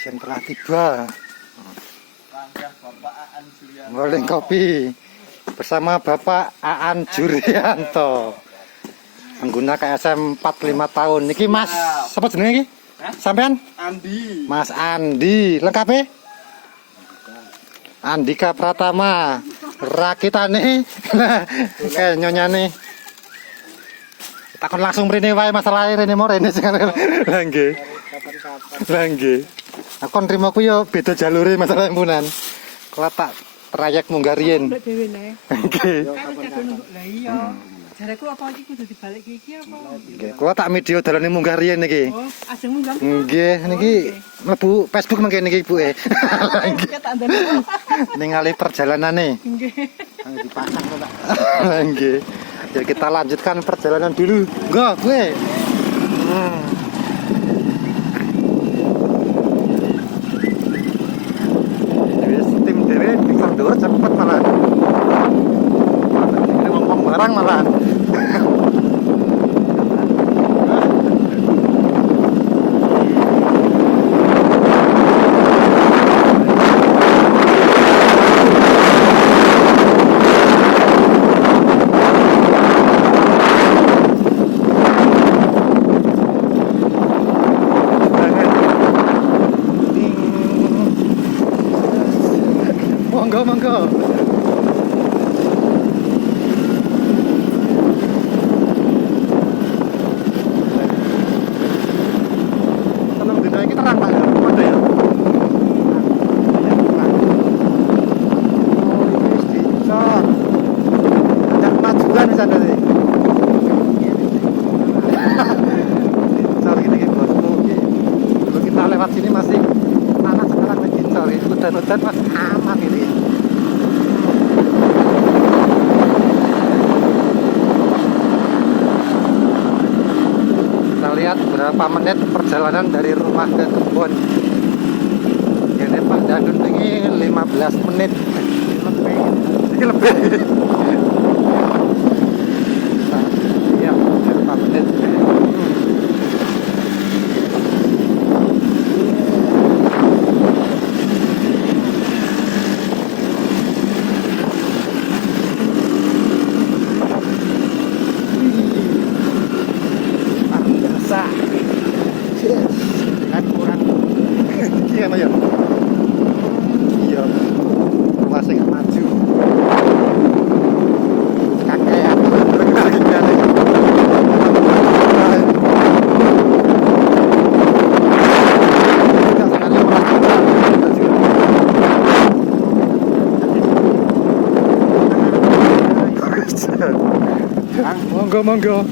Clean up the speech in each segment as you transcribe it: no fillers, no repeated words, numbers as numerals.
Siang telah tiba. Goleng kopi bersama Bapak Aan Jurianto. Pengguna KSM 45 tahun. Niki Mas, siapa jenenge iki? Sampean? Andi. Mas Andi, lengkapnya? Andika Pratama, rakitane, kayak nyonyane. Takon langsung mrene wae masalahnya rene mau rene sekarang. Lah nggih. Lah nggih. Aku nrimo ku yo beda jalure masalah empunan. Kula tak trayek munggah riyen. Nggih. Lah iya. Jareku apa iki kudu dibalik iki apa? Nggih, kula tak media dalane munggah riyen niki. Oh, ajeng munggah. Nggih, niki mlebu Facebook mengke niki Ibuke. Nggih, tak ndene. Ningali perjalanane. Nggih. Dipasang kok, Pak. Nggih. Ya kita lanjutkan perjalanan dulu. Enggak, gue. Wis tim dhewe bisa dhuwur cepet malah. Ini ngomong barang malah. Monggo. Tenang dina iki terang Pak. Padha ya. Wis dicor. Ada majuan di sana nih. Dicor gini gitu bosku. Kalau kita lewat sini masih panas sekarang lagi dicor. Hujan-hujan mas aman ini. Lihat berapa menit perjalanan dari rumah ke kebun. Ini Pak Danun ini 15 menit lebih. Ya, 4 menit. Kan kurang iya ya iya masih nggak maju kakean monggo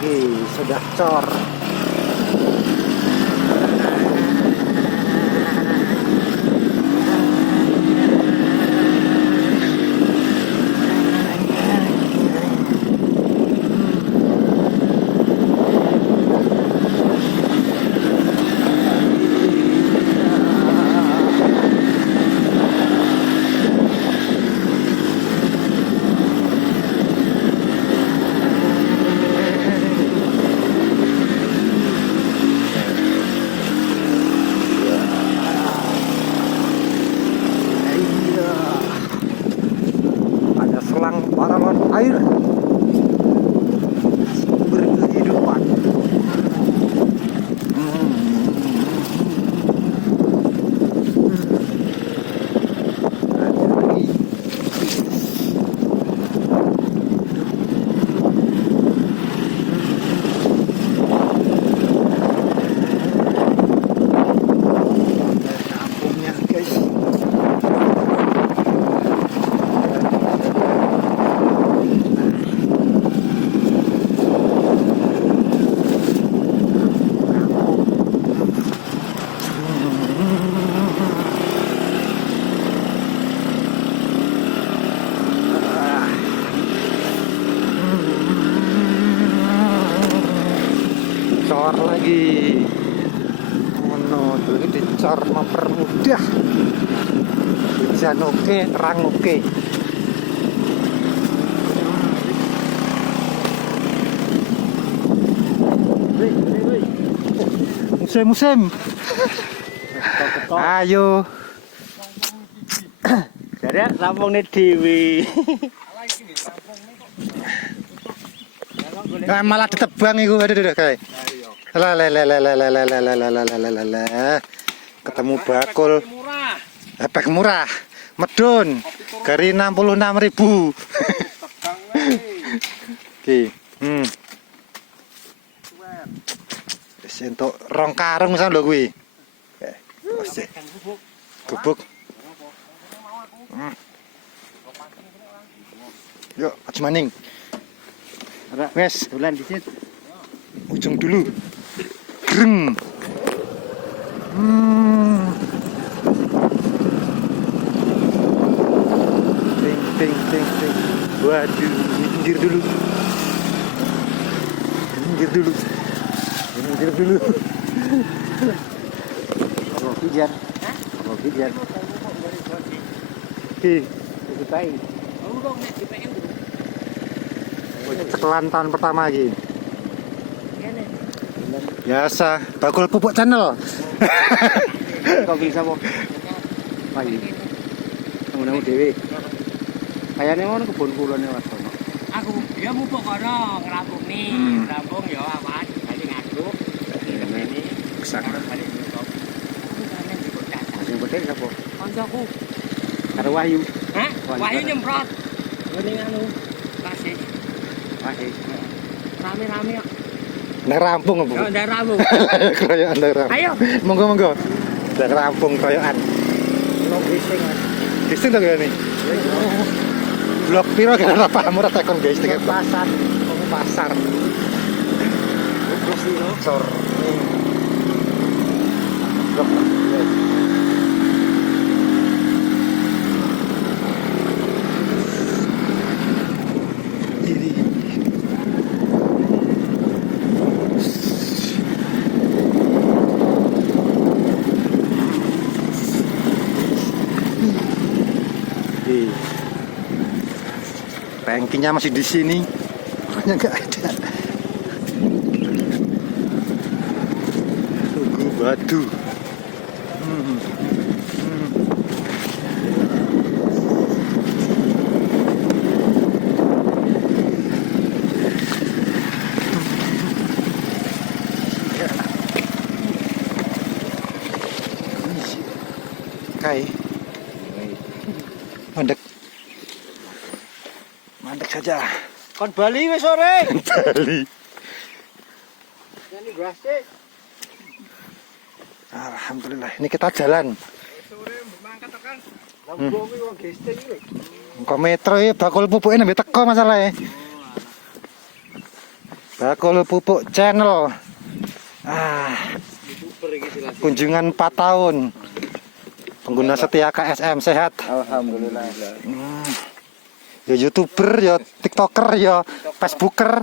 lagi, sudah cor. Selang parawan air, sumber kehidupan. Ada lagi. Kampungnya guys. Cor lagi. Oh no, ini dicor mempermudah. Hujan oke, terang oke. Musim-musim. Ayo. Jadi rampung nih Dewi. Nah, malah ditebang iku. Aduh kae. Lah. Ketemu bakul. Efek murah. Medun. Gari 66.000. Oke. Wis entuk rong karung san lho kuwi. Wis. Gubuk. Yuk, aja maning. Wes, Bulan dikit. ujung dulu. Greng. Ting. Waduh, minggir dulu. Kalau pijar. Kalau pijar. Oke, Dipakai. setelan tahun pertama lagi. Biasa, bakul pupuk channel. Kau beli siapa? Pagi. Kamu dewi. Kayaknya mau kebun kulonnya waktu. Aku dia mupuk kono ngrampung nih. Ngrampung ya awan balik ngaduk. Ini Kesana. balik ngaduk. Masih betul siapa? Koncoku. Karo Wahyu. Hah? Wahyu nyemprot. Ngene anu. Kasih. Wahyu. Rame-rame kok. Ndak rampung apa? Yo ndak rampung. Kroyokan ndak rampung. Ayo. Monggo. Ndak rampung kroyokan. Lo bising mas. Disting to kene. Blok piro kira pahammu ra takon guys Ke tiket pasar. pasar. Terus lo. Cor. Blok. Tankingnya masih di sini, orangnya nggak ada. Tugu batu. Kai, mandek saja. Kon Bali wis sore. Bali. Ini grasnya. Alhamdulillah, ini kita jalan. Sore mangkat tekan. Lambung iki wong gesting iki. Engko metro iki bakul pupuknya nembe teko masalahe. Bakul Pupuk Channel. Kunjungan 4 tahun. Pengguna setia KSM sehat. Alhamdulillah. Ya YouTuber, ya TikToker, ya Facebooker.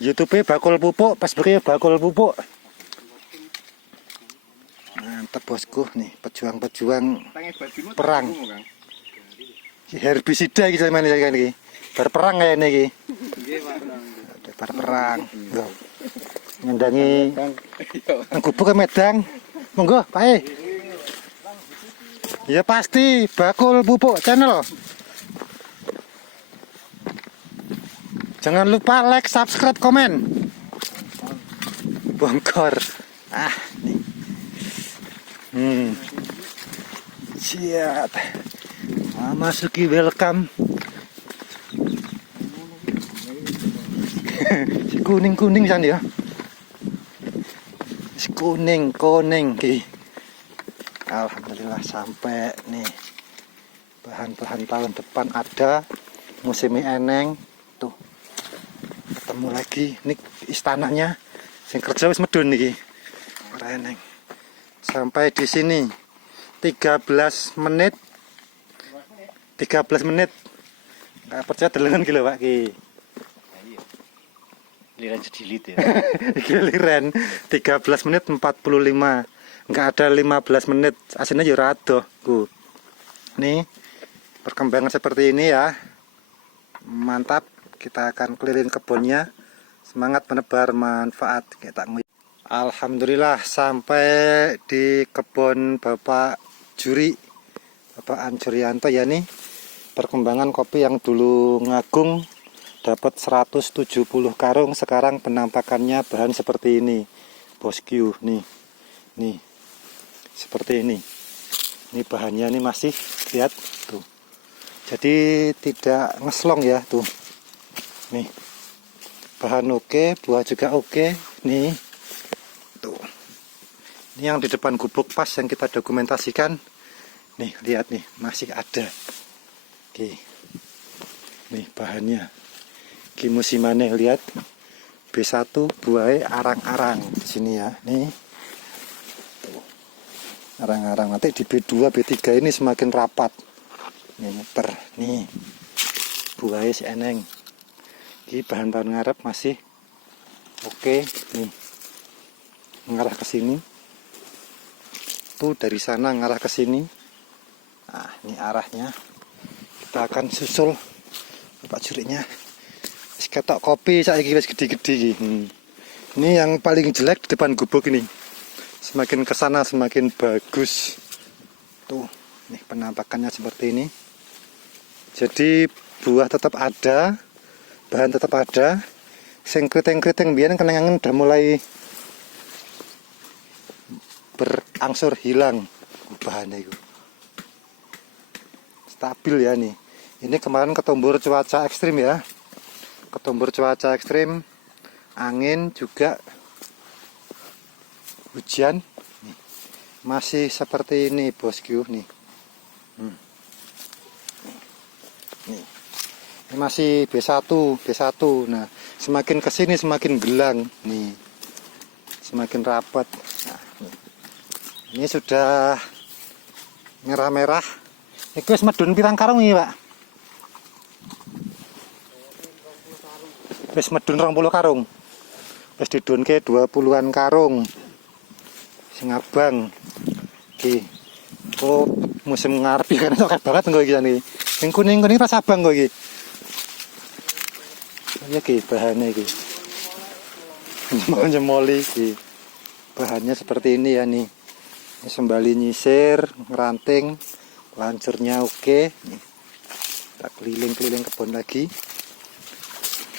YouTube Bakul Pupuk, Facebooknya Bakul Pupuk. Mantap bosku nih, pejuang-pejuang perang. Herbisida iki sampeyan iki. Bar perang kaya iki. Bar perang. Loh. Ngendangi gubuk ke Medang. Monggo, Pak E. Ya pasti Bakul Pupuk Channel. Jangan lupa like, subscribe, komen. Bongkor. Nih. Siap. Masuki welcome. Si kuning san ya. Si kuning ki. Alhamdulillah sampai nih. Bahan-bahan tahun depan ada. Musimnya eneng. Tuh. Ketemu lagi nih istananya. Sing kerja wis medun niki. Ora eneng. Sampai di sini 13 menit. 13 menit. Enggak percaya delengan ki lho Pak ki. Liran jedilit ya. Giliran 13 menit 45. Enggak ada 15 menit. Aslinya ya ora adoh, Ku. Nih perkembangan seperti ini ya. Mantap. Kita akan keliling kebunnya. Semangat menebar manfaat. Kita alhamdulillah sampai di kebun Bapak Juri. Bapak Anjurianto ya nih. Perkembangan kopi yang dulu ngagung dapat 170 karung, sekarang penampakannya bahan seperti ini. Bosku nih. Nih. Seperti ini. Ini bahannya ini masih lihat tuh. Jadi tidak ngeslong ya tuh. Nih, bahan oke, buah juga oke. Nih, tuh. Ini yang di depan gubuk pas yang kita dokumentasikan. Nih, lihat nih, masih ada. Oke, nih bahannya. Ki musimane lihat. B1 buahnya arang-arang di sini ya. Nih, tuh. Arang-arang. Nanti di B2, B3 ini semakin rapat. Nih, muter. Nih, buahnya si eneng. Ini bahan-bahan ngarep masih oke nih, mengarah ke sini. Tuh dari sana ngarah ke sini. Nah, ini arahnya. Kita akan susul Bapak Jurinya. Wis ketok kopi saiki wis gede-gede iki. Ini yang paling jelek di depan gubuk ini. Semakin ke sana semakin bagus. Tuh, nih penampakannya seperti ini. Jadi buah tetap ada. Bahan tetap ada. Sing kriting-kriting biyen kenangan udah mulai berangsur hilang bahannya itu. Stabil ya nih. Ini kemarin ketumbur cuaca ekstrim ya. Ketumbur cuaca ekstrim, angin juga hujan. Nih. Masih seperti ini bosku nih. Nih. Ini masih B1. Nah, semakin kesini semakin gelang nih, semakin rapat. Nah, ini sudah merah-merah. Ini wis medun pirang karung ini Pak? Wis medun 20 karung. Wis didunke 20-an karung. Sing abang. Iki. Oh, musim ngarep kan akeh banget engko iki jane. Sing kuning-kuning rasa abang kok iki. Ya ki bahannya ki nyemoli ki bahannya seperti ini ya nih. Ini sembali nyisir ngeranting lancurnya oke nih. Kita keliling-keliling kebun lagi.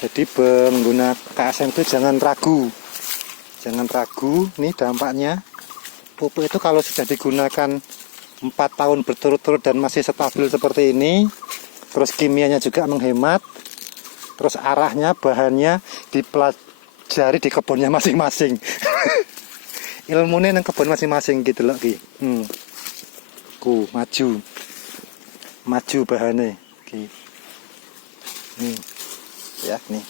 Jadi pengguna KSM itu jangan ragu nih dampaknya. Pupuk itu kalau sudah digunakan 4 tahun berturut-turut dan masih stabil seperti ini, terus kimianya juga menghemat. Terus arahnya, bahannya dipelajari di kebunnya masing-masing. Ilmunya yang kebun masing-masing gitu loh ki. Ku maju bahannya ki. Ya nih.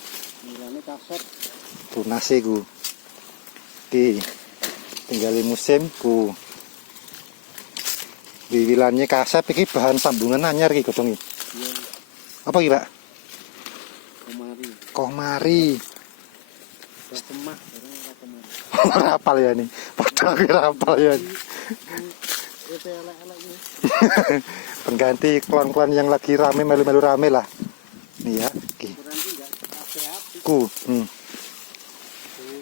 Tunas ku. Ki. Tinggali musim ku. Wiwilannya kasep iki bahan sambungan anyar iki godhong iki. Apa iki, Pak? Komari. Semah. Ora apal ya nih. Padahal ora apal ya. Itu elek-elek ini. Pengganti klon-klon yang lagi rame melu-melu rame lah. Nih ya, ki. Berarti enggak api-api. Ku.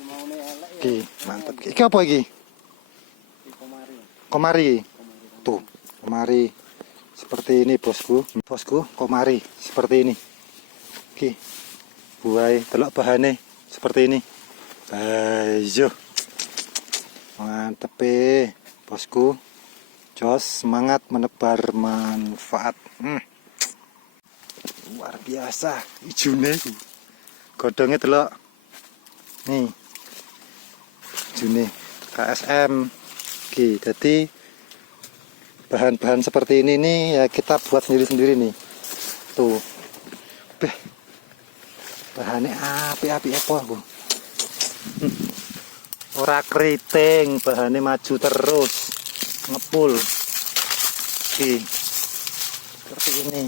Maune elek ya. Ki, mantap. Iki apa iki? Komari. Komari. Tuh, komari. Seperti ini, Bosku. Bosku, komari seperti ini. Ki. Buai, delok bahane seperti ini. Ayo. Mantep, Bosku. Jos, semangat menebar manfaat. Luar biasa, ijune. Godongnya delok. Nih. Ijune KSM. Ki, jadi bahan-bahan seperti ini nih ya kita buat sendiri-sendiri nih. Tuh. Beh. Bahannya api-api apa aku. Ora keriting, bahannya maju terus. Ngepul. Oke. Seperti ini.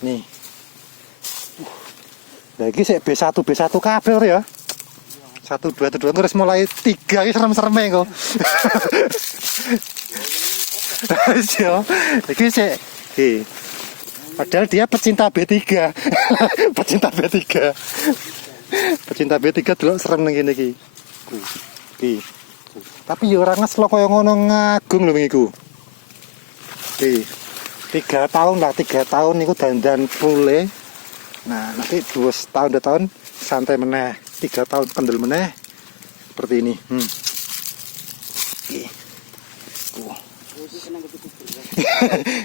Nih. Lagi sik B1 kabel ya. 1 2 2 terus mulai 3 iki serem-serem kok. Yo. Iki sik. Padahal dia pecinta B3. Pecinta B3. Pecinta B3 delok serem nang kene iki. Ki. Tapi ya ora ngeslok kaya ngono ngagung lho iku. Ki. 3 tahun lah, 3 tahun niku dandan pule. Nah, nanti 2 tahun santai meneh. 3 tahun kendel meneh. Seperti ini. Ki.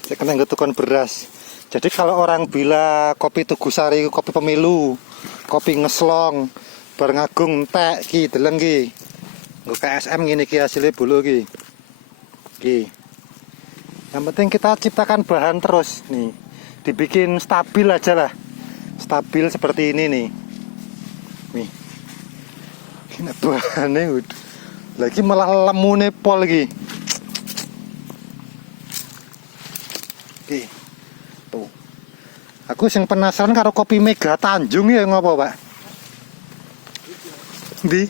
Saya kena ngetukon beras. Jadi kalau orang bilang kopi Tugusari, kopi pemilu, kopi ngeslong, barengagung entek ki deleng ki. Nggo KSM ngene ki hasilnya bulu ki. Ki. Yang penting kita ciptakan bahan terus nih. Dibikin stabil aja lah. Stabil seperti ini nih. Nih. Ini bahannya lagi malah lemune pol lagi. Oke. Tuh. Aku sing penasaran karo kopi Mega Tanjung ya ngopo, Pak? Ndi?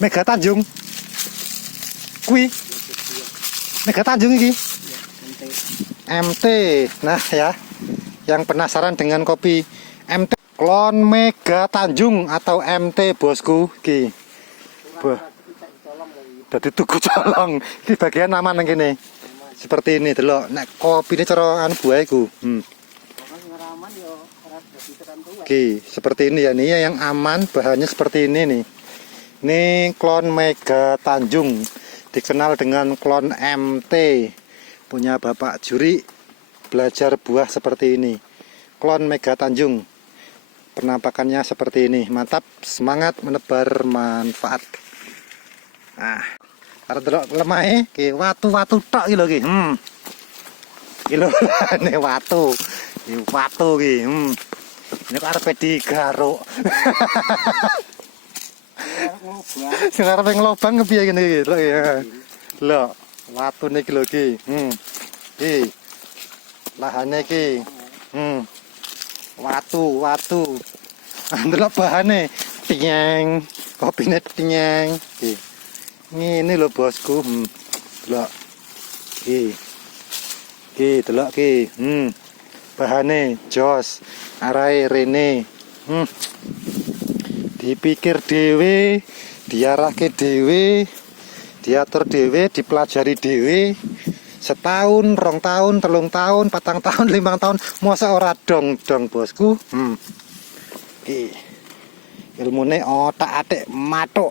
Mega Tanjung. Kui. Mega Tanjung iki. MT. Nah ya. Yang penasaran dengan kopi MT klon Mega Tanjung atau MT bosku ki. Dadi tuku colong. Iki bagian aman nang kene. Seperti ini delok nek kopine cara anu buah iku. Oke, seperti ini ya nih yang aman bahannya seperti ini nih. Ini klon Mega Tanjung dikenal dengan klon MT. Punya Bapak Juri belajar buah seperti ini. Klon Mega Tanjung. Penampakannya seperti ini. Mantap, semangat menebar manfaat. Nah, arep delok lemahe ki watu-watu tok iki lho ki. Iki lho ne watu. Iki watu ki. Ini kok arepe digaruk. Sing arepe nglobang kepiye ngene iki? Lho ya. Lho, watune iki lho ki. Ki. Lahane ki. Watu. Ndelok bahane. Tinyeng. Kopine tinyeng. Ki. Ngene lho bosku. Delok. Ki. Ki, delok ki. Bahane jos. Arahe rene. Dipikir dhewe, diarahke dhewe, diatur dhewe, dipelajari dhewe. Setahun, 2 tahun, 3 tahun, 4 tahun, 5 tahun, masa ora dong bosku. Ki. Ilmune otak-atik matuk.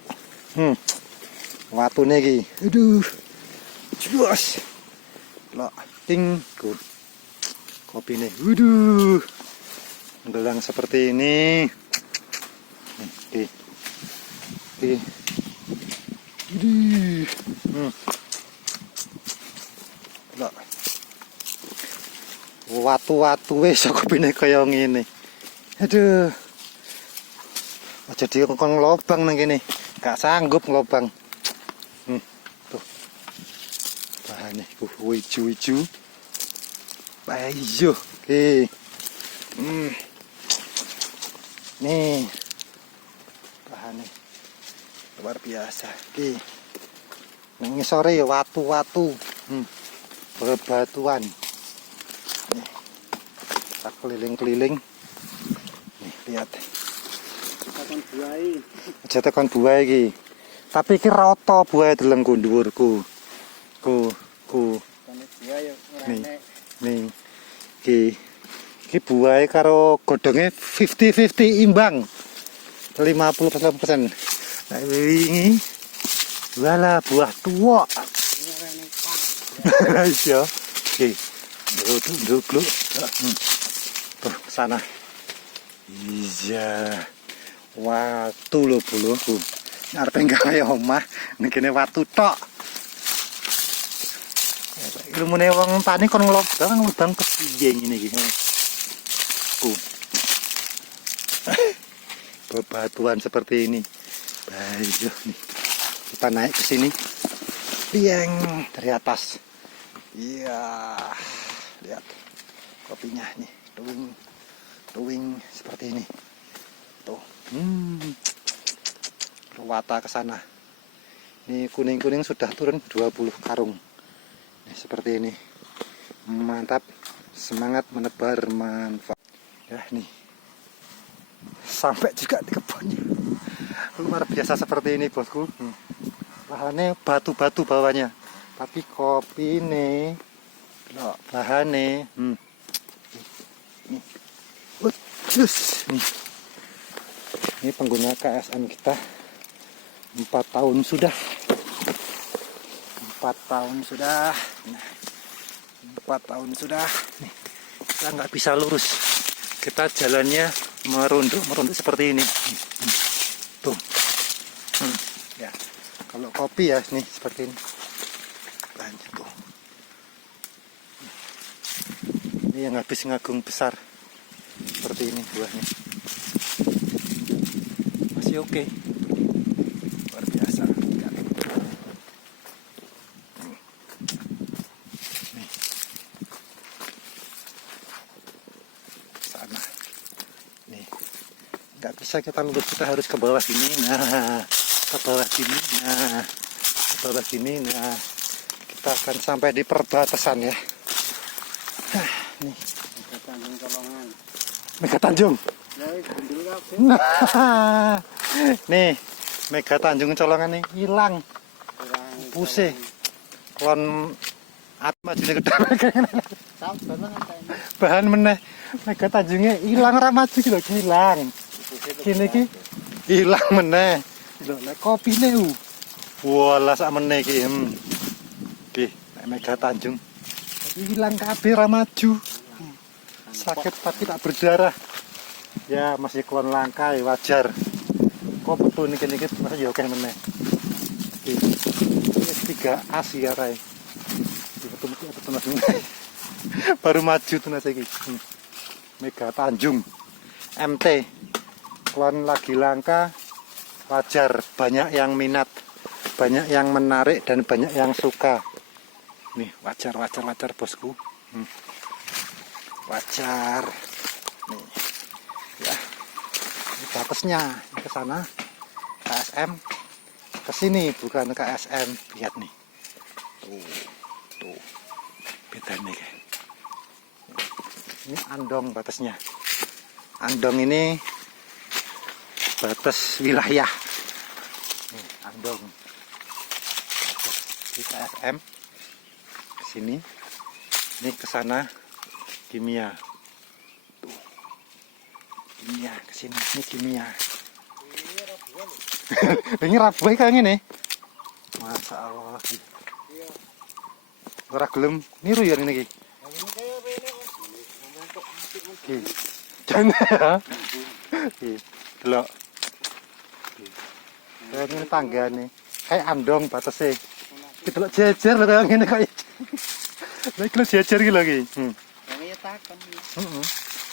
Watune iki. Aduh. Jos. Lho, ting go. Kopine. Waduh. Gelang seperti ini. Oke. Oke. Waduh. Lho. Watu-watu wis kopine kaya ngene. Aduh. Aja dikongkong lobang nang kene. Gak sanggup ngelobang. Tuh. Bahane ijo-ijo. Ayo, oke. Nih. Bahane luar biasa. Oke. Nang ngisore ya watu-watu. Bebatuan. Nih. Tak keliling-keliling. Nih, lihat. Takon buai. Aja tekan buah iki. Tapi iki rata buah delengku dhuwurku. Ku. Takon buai ya ora Nih. enek. Nih. Iki buah karo godhonge 50-50 imbang. 50%. Nah, wingi wala buah tua. Ini ora enek pang. Iya. Oke. Dulu. Tuh, sana. Iya. Watu lho buluku. Arepe gawe omah ning kene watu tok. Ilmune wong tani kon ngelobang kepiye ngene iki. Bebatuan seperti ini. Ayo nih. Kita naik ke sini. Pieng dari atas. Iya. Lihat kopinya nih. Tuwing seperti ini. Tuh. Berwata ke sana. Ini kuning-kuning sudah turun 20 karung. Nih, seperti ini. Mantap. Semangat menebar manfaat. Ya nih. Sampai juga di kebunnya. Luar biasa seperti ini bosku. Bahannya batu-batu bawahnya. Tapi kopi nih. Loh, bahannya. Nih. Nih. Ini pengguna KSM kita 4 tahun sudah. 4 tahun sudah. Nah, 4 tahun sudah. Nih, kita nggak bisa lurus. Kita jalannya merunduk seperti ini. Tuh. Ya. Kalau kopi ya nih seperti ini. Lanjut tuh. Ini yang habis ngagung besar. Seperti ini buahnya. Masih oke. Luar biasa. Nih. Sana. Nih. Nggak bisa kita lurus, kita harus ke bawah sini. Nah, ke bawah sini. Nah, ke bawah sini. Nah, kita akan sampai di perbatasan ya. Nih. Tanjung Colongan. Mega Tanjung. Ya gundul kabeh. Nah, nih Mega Tanjung Colongan nih hilang. Puse. Klon atma jine kedhe. Bahan meneh. Mega Tanjungnya hilang ora maju iki lho, hilang. Kene iki hilang meneh. Lho, lek kopine walah sak meneh iki. Nggih, Mega Tanjung. Tapi hilang kabeh ora maju. Sakit tapi tak berdarah. Ya masih klon langka ya wajar. Kok betul niki-niki masih ya akeh meneh. Iki 3 as ya rae. Betul masih baru maju tunas iki. Mega Tanjung MT klon lagi langka, wajar, banyak yang minat, banyak yang menarik dan banyak yang suka. Nih wajar bosku. Wajar. Nih. Ya. Ini batasnya ke sana. KSM ke sini bukan KSM. Lihat nih. Tuh. Beda nih. Ini andong batasnya. Andong ini batas wilayah. Nih, andong. Batas di KSM ke sini. Ini ke sana. Kimia. Tuh. Kimia kesini, ini kimia. Ini rabuai kayak gini. Masya Allah. Ora gelem niru ya ini iki. Jangan ya. Delok. Ini tangga nih. Kayak andong batasnya. Kita delok jejer lho kayak ngene kaya. Lha iki jejer iki lho iki.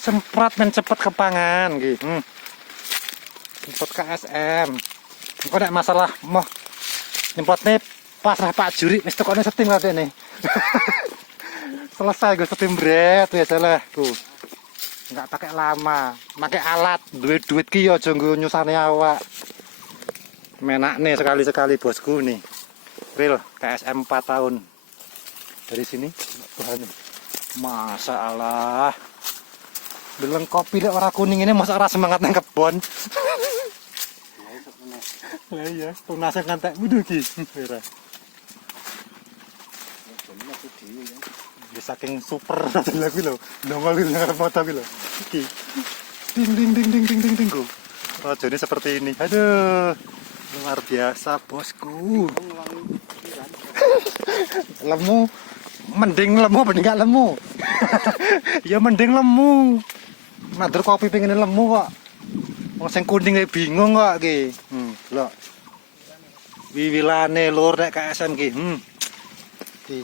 semprot men cepet kepangan nggih. Semprot KSM. Engko nek masalah mau nyemprotne pas lah Pak Juri wis tekone setim katene. Selesai gue setim bret ya salah tuh. Enggak pakai lama, pakai alat, duit ki aja nggo nyusahne awak. Menakne sekali-sekali bosku nih. Real KSM 4 tahun. Dari sini bahannya. Masya Allah. Deleng kopi lek ora kuning ini masa ora semangat nang kebon. Lah iya, tunase ngantek wudu ki. Ora. Saking super lagu lho. Nongol di ngarep mata ki lho. Iki. Ding ding ding ding ding ding ding go. Rajane seperti ini. Aduh. Luar biasa, bosku. Lemu. Mending lemu apa enggak lemu? Ya mending lemu. Madur kopi pengen lemu kok. Wong sing kuning bingung kok ki. Lho. Wiwilane lur nek KSM ki. Ki.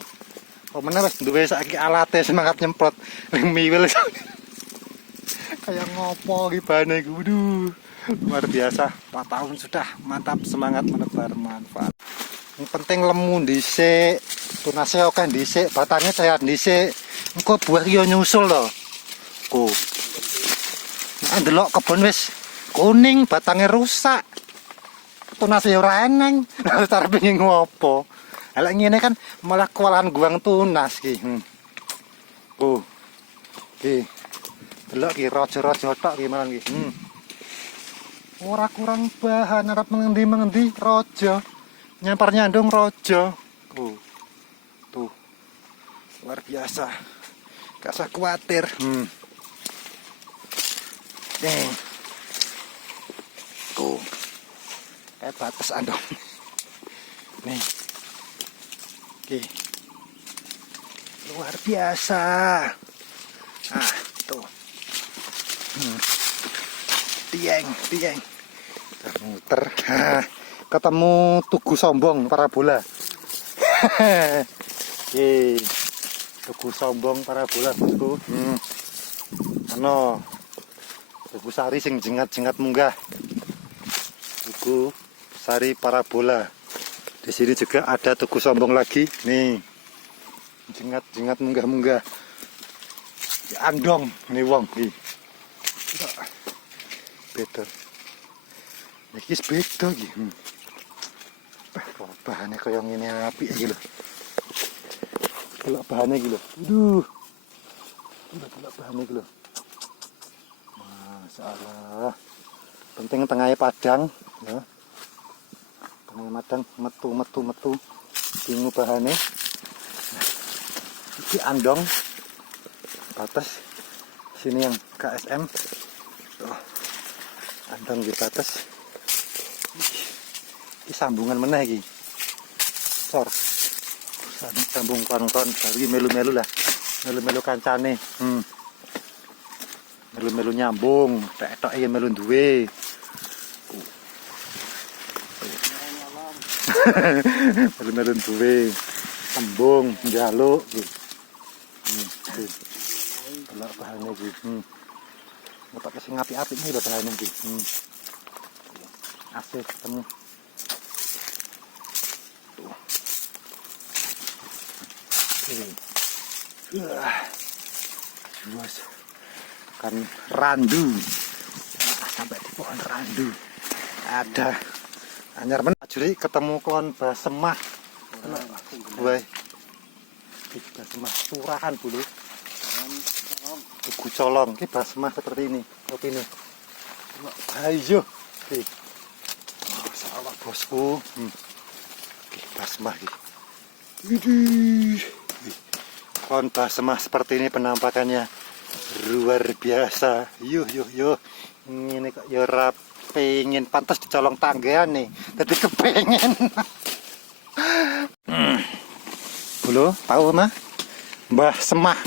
Kok meneh wis duwe saiki alate semangat nyemprot ning miwil. Kayak ngopo ki bane iku. Waduh. Luar biasa. 4 tahun sudah. Mantap, semangat menebar manfaat. Yang penting lemu dhisik, tunase akeh dhisik, batangnya sehat dhisik. Engko buah yo nyusul lho. Ku. Nek ndelok kebon wis kuning, batangnya rusak. Tunase ora eneng. Cara pengen ngopo? Lah ngene kan malah kewalahan guang tunas ki. Ki. Delok ki raja-raja tok ki malah ki. Ora kurang bahan arep mengendi raja. Nyampar nyandung rojo. Tuh. Luar biasa. Gak usah khawatir. Deng. Tuh. Kayak batas andong. Nih. Oke. Luar biasa. Ah, tuh. Tieng. Muter. Ketemu Tugu Sombong parabola. Tugu Sombong parabola bosku. Ano. Tugu Sari sing jengat-jengat munggah. Tugu Sari parabola. Di sini juga ada Tugu Sombong lagi. Nih. Jengat-jengat munggah-munggah. Andong nih wong iki. Beda. Iki beda iki. Bahannya kayak ngene apik iki lho. Delok bahane iki lho. Aduh. Delok bahane iki lho. Masyaallah. Penting tengahnya padang ya. Tengahnya padang metu. Bingung bahane. Iki andong. Batas sini yang KSM. Tuh. Andong di batas. Iki sambungan meneh iki. Sambung kon-kon baru melu-melu lah. Melu-melu kancane. Melu-melu nyambung, tek-tok iki melu duwe. Melu-melu duwe. Sambung njaluk iki. Delok bahane iki. Ngotak sing apik-apik iki lho bahane iki. Asik ketemu. Bos kan randu sampai di pohon randu ada anyar men juri ketemu kon basemah wae basemah surahan dulu Tugu Colong ki basemah seperti ini kopi ini ayo masyaallah bosku basemah iki kon basemah seperti ini penampakannya luar biasa. Yuh. Ini kok ya ora pengen pantas dicolong tanggean nih. Tapi kepengen. Halo, tahu mah? Mbah Semah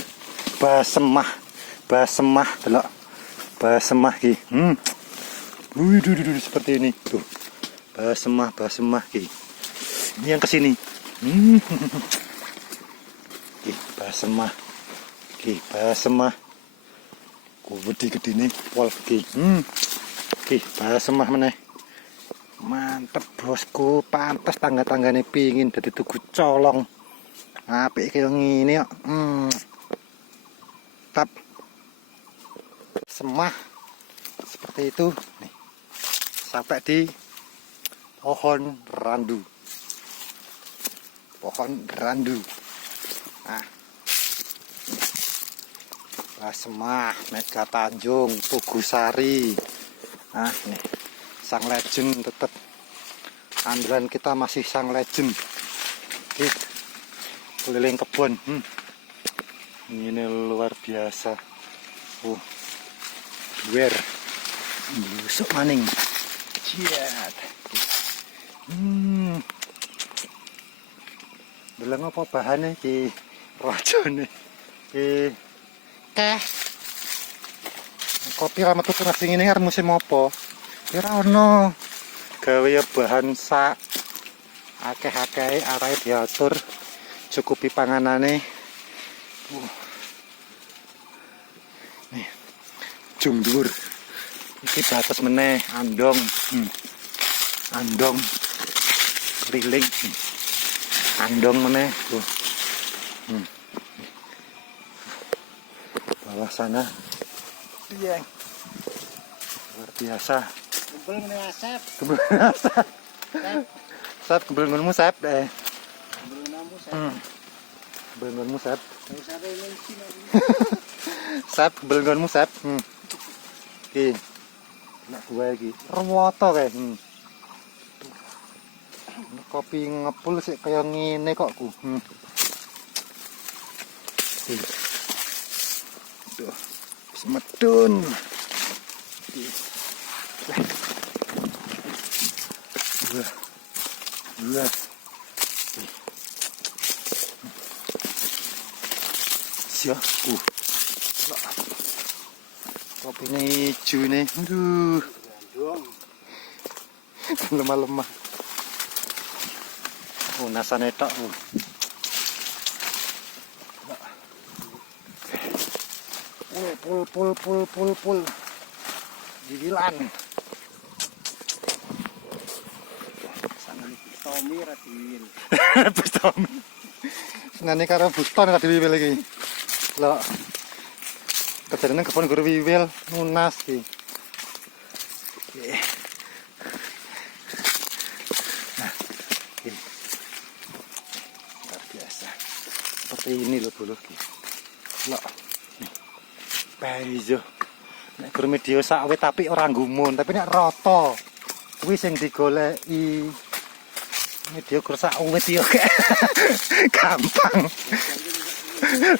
delok. Mbah Semah ki. Seperti ini tuh. Mbah Semah ki. Ini yang kesini. Basemah. Gede-gedene pol iki. Iki semah meneh. Mantep bosku, pantes tangga-tanggane pingin dadi tugu colong. Apik kaya ngene kok. Tap. Semah seperti itu nih. Sampai di pohon randu. Pohon randu. Nah. Semah, Mega Tanjung, Tugu Sari. Nah, nih. Sang legend tetap andalan kita masih sang legend. Oke. Keliling kebun. Ini luar biasa. Where busuk maning. Ciat. Deleng apa bahane iki rajane. Kopi ra metu tengah sing ngene arep musim apa? Kira ono gawe bahan sak akeh-akehe arahe diatur cukupi panganane. Nih. Jung dhuwur. Iki batas meneh andong. Andong keliling. Andong meneh. Bawah sana. Iya. Luar biasa. Kumpul meneh asap. Kebel asap. Sap kebel ngunmu sap deh. Kumpul namu sap. Kebel ngunmu sap. Sabe lensi nanti. Sap kebel ngunmu sap. Iki. Nek gue iki. Rewoto kae. Kopi ngepul sih kaya ngene kok ku. Duh, medun. Dua. Siap. Kopi ini hijau nih. Aduh. Lemah-lemah. Nasane tok. Pul. Diwilan. Sana Tommy Radin. Bus Tommy. Senane karo buston ra diwiwil iki. Lho. Kejarane kebon guru wiwil nunas iki. Luar biasa. Seperti ini loh buluh iki. Lho. Paizo. Nek guru media sak wit tapi ora nggumun, tapi nek rata kuwi sing digoleki media guru sak wit yo gampang.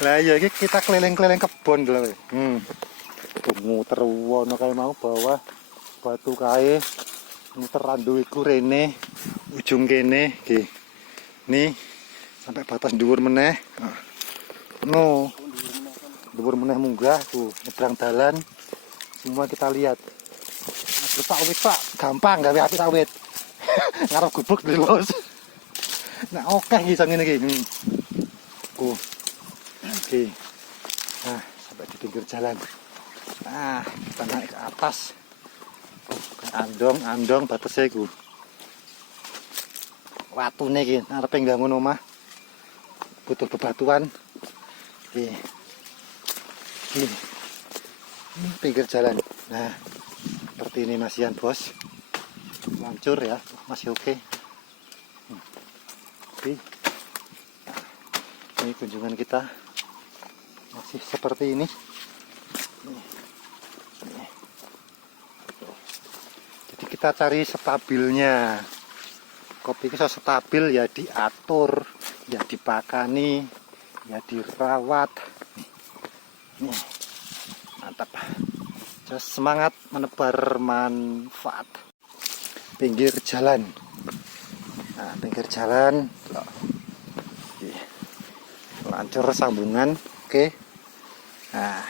Lah ya iki kita keliling-keliling kebon lho. Muter wono kae mau bawah batu kae muter randu iku rene ujung kene iki. Nih sampai batas dhuwur meneh. No. Dhuwur meneh munggah tuh nyebrang dalan. Semua kita lihat. Letak wit pak gampang gawe apik awit. Ngarep gubuk dilus. Nah oke iki sing ngene iki. Oke. Nah, sampai di pinggir jalan. Nah, kita naik ke atas. Andong batasnya iku. Watune iki arepe nggangun omah. Butuh bebatuan. Oke. Ini pinggir jalan. Nah, seperti ini masihan bos. Lancur ya, masih oke. Oke. Ini kunjungan kita masih seperti ini. Jadi kita cari stabilnya. Kopi bisa stabil ya diatur, ya dipakani, ya dirawat. Nih. Mantap. Terus semangat menebar manfaat. Pinggir jalan. Nah, pinggir jalan. Lancur sambungan. Oke. Nah.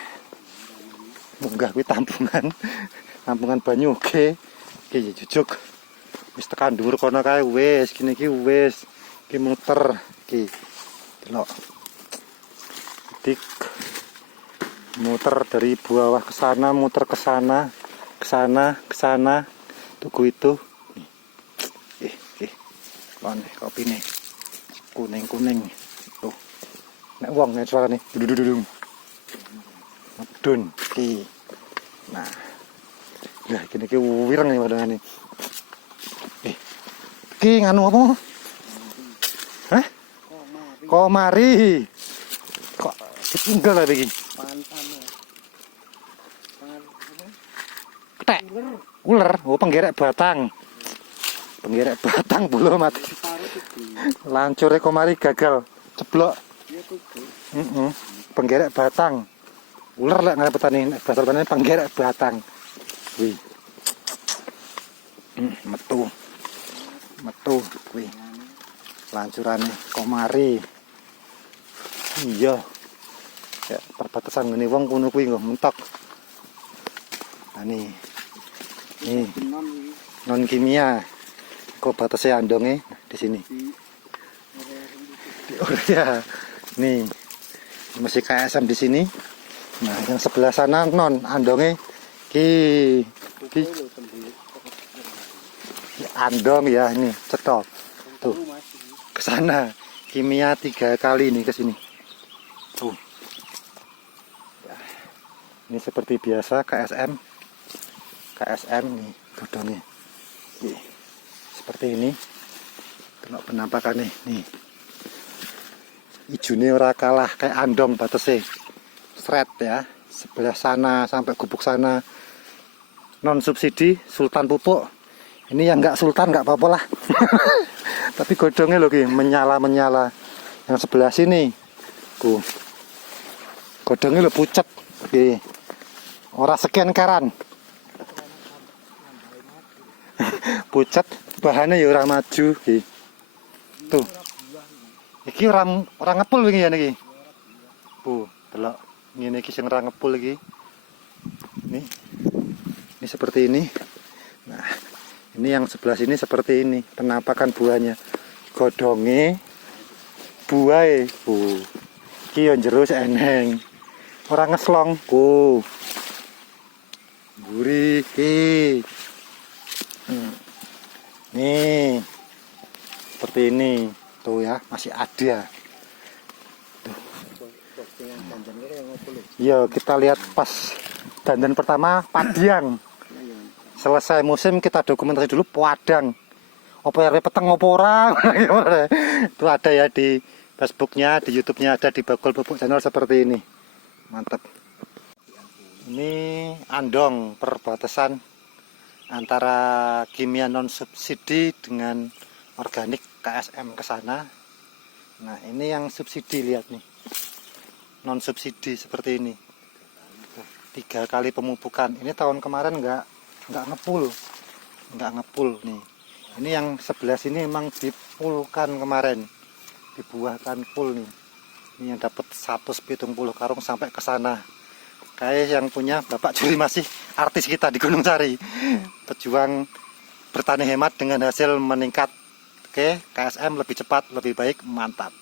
Munggah kuwi tampungan. Tampungan banyu oke. Oke, ya jujuk. Wis tekan dhuwur kono kae wis, kene iki wis. Iki muter iki. Delok. Dik muter dari bawah ke sana, muter ke sana, ke sana, ke sana, tugu itu. Kon kopi nih, kuning tuh. Nek wong nek suara nih, dudung, medun, ki. Nah, lah kini ki wireng nih padahal nih. Ki nganu apa? Hah? Komari. Kok tinggal lah begini? Ketek. Ular. Oh, penggerek batang. Penggerek batang belum mati. Lancure komari gagal. Ceblok. Penggerek batang. Ular lah nggak petani. Bahasa petani penggerek batang. Wih. Metu. Wih. Lancurane komari. Iya. Ya, perbatasan ngene wong kono kuwi nggo mentok. Nah nih non kimia. Kok batasnya andonge di sini. Oh ya. Nih. Masih KSM di sini. Nah, yang sebelah sana non andonge ki andong ya ini cetok. Tuh. Ke sana. Kimia 3 kali nih ke sini. Tuh. Ya. Ini seperti biasa KSM nih godongnya. Seperti ini. Tengok penampakannya nih. Ijune ora kalah kayak andong batese. Sret ya. Sebelah sana sampai gubuk sana. Non subsidi Sultan Pupuk. Ini yang enggak sultan enggak apa-apa lah. Tapi godongnya loh ki menyala. Yang sebelah sini. Godongnya lo pucet. Ora sekian karan. Pucet, bahannya ya ora maju. Tuh. Iki orang ngepul wingi ya niki. Delok. Ngene iki sing ora ngepul iki. Ini seperti ini. Nah, ini yang sebelah sini seperti ini. Penampakan buahnya. Godonge buahe. Iki yo jero eneng. Ora ngeslong. Gurih iki. Nih. Seperti ini. Tuh ya, masih ada. Tuh. Yo, kita lihat pas dandan pertama Padiang. Selesai musim kita dokumentasi dulu Padang. Apa ya peteng apa ora? Itu ada ya di Facebooknya, di YouTube-nya ada di Bagol Bubuk Channel seperti ini. Mantap. Ini andong perbatasan antara kimia non subsidi dengan organik KSM ke sana. Nah, ini yang subsidi lihat nih. Non subsidi seperti ini. 3 kali pemupukan. Ini tahun kemarin enggak ngepul nih. Ini yang sebelah sini memang dipulkan kemarin, dibuahkan pul nih. Ini yang dapat 170 karung sampai ke sana. Kayak yang punya Bapak Juri masih artis kita di Gunung Sari. Pejuang bertani hemat dengan hasil meningkat. Oke, KSM lebih cepat, lebih baik, mantap.